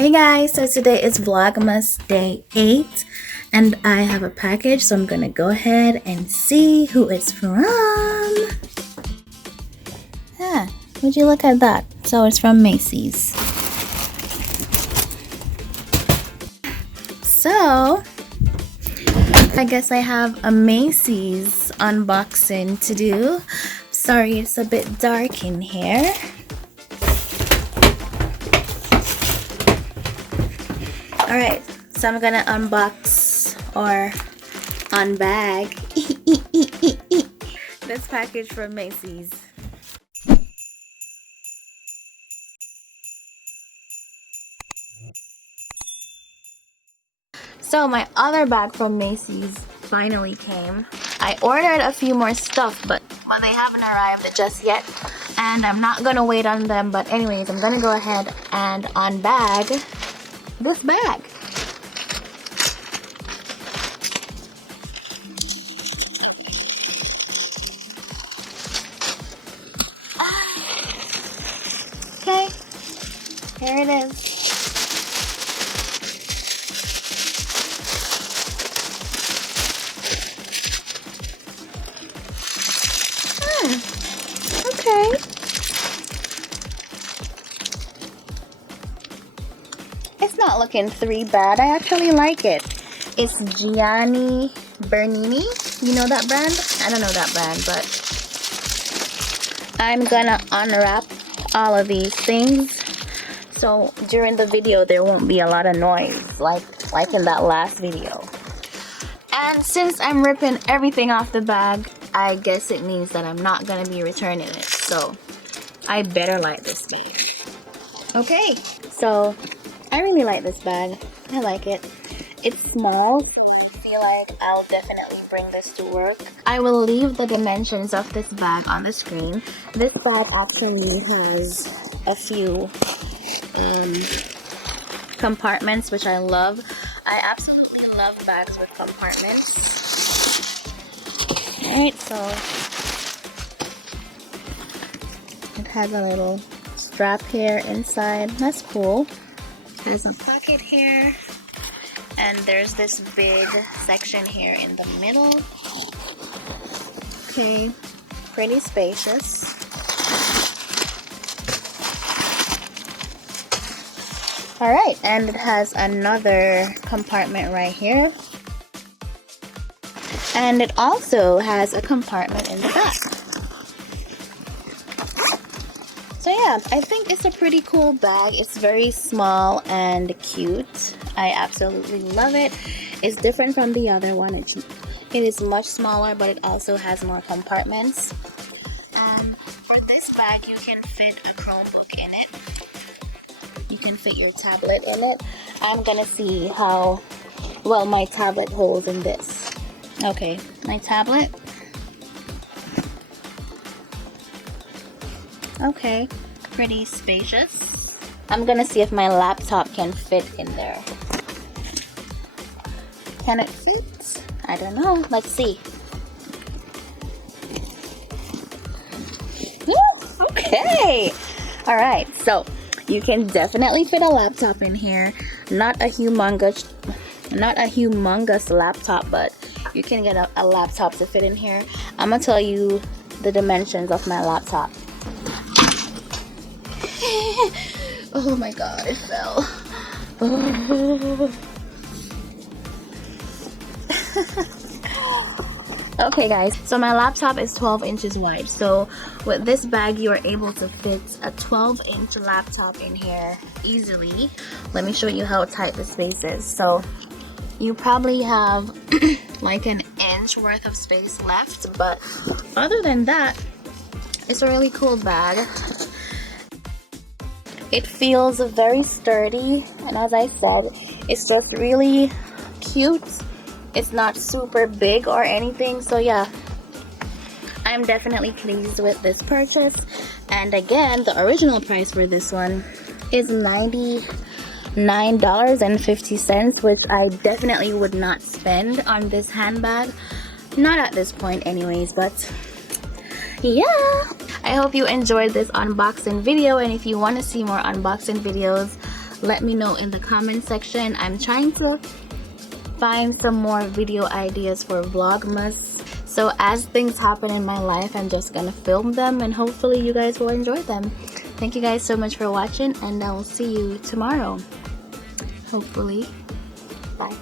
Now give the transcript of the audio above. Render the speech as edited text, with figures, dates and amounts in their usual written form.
Hey guys, so today is Vlogmas day 8 and I have a package, so I'm gonna go ahead and see who it's from. Would you look at that? So it's from Macy's. So I guess I have a Macy's unboxing to do. Sorry, it's a bit dark in here. Alright, so I'm gonna unbox or unbag this package from Macy's. So my other bag from Macy's finally came. I ordered a few more stuff, but they haven't arrived just yet. And I'm not gonna wait on them, but anyways, I'm gonna go ahead and unbag this bag. Okay, here it is. Okay. It's not looking too bad. I actually like it. It's Giani Bernini. You know that brand? I don't know that brand, but I'm gonna unwrap all of these things. So during the video there won't be a lot of noise like in that last video. And since I'm ripping everything off the bag, I guess it means that I'm not gonna be returning it. So I better like this bag. Okay, so I really like this bag. I like it. It's small. I feel like I'll definitely bring this to work. I will leave the dimensions of this bag on the screen. This bag actually has a few compartments, which I love. I absolutely love bags with compartments. Alright, so it has a little strap here inside. That's cool. There's a pocket here, and there's this big section here in the middle. Okay, pretty spacious. Alright, and it has another compartment right here. And it also has a compartment in the back. So yeah, I think it's a pretty cool bag. It's very small and cute. I absolutely love it. It's different from the other one. It is much smaller, but it also has more compartments. And for this bag, you can fit a Chromebook in it. You can fit your tablet in it. I'm gonna see how well my tablet holds in this. Okay, my tablet. Okay, pretty spacious. I'm gonna see if my laptop can fit in there. Can it fit? I don't know. Let's see. Okay. All right. So you can definitely fit a laptop in here. Not a humongous laptop, but you can get a laptop to fit in here. I'm gonna tell you the dimensions of my laptop. Oh my god, it fell. Oh. Okay guys, so my laptop is 12 inches wide. So with this bag you are able to fit a 12-inch laptop in here easily. Let me show you how tight the space is. So you probably have like an inch worth of space left, but other than that, it's a really cool bag. It feels very sturdy, and as I said, it's just really cute. It's not super big or anything, so yeah, I'm definitely pleased with this purchase. And again, the original price for this one is $99.50, which I definitely would not spend on this handbag. Not at this point anyways, but yeah. I hope you enjoyed this unboxing video, and if you want to see more unboxing videos, let me know in the comment section. I'm trying to find some more video ideas for Vlogmas. So as things happen in my life, I'm just gonna film them and hopefully you guys will enjoy them. Thank you guys so much for watching, and I will see you tomorrow. Hopefully. Bye.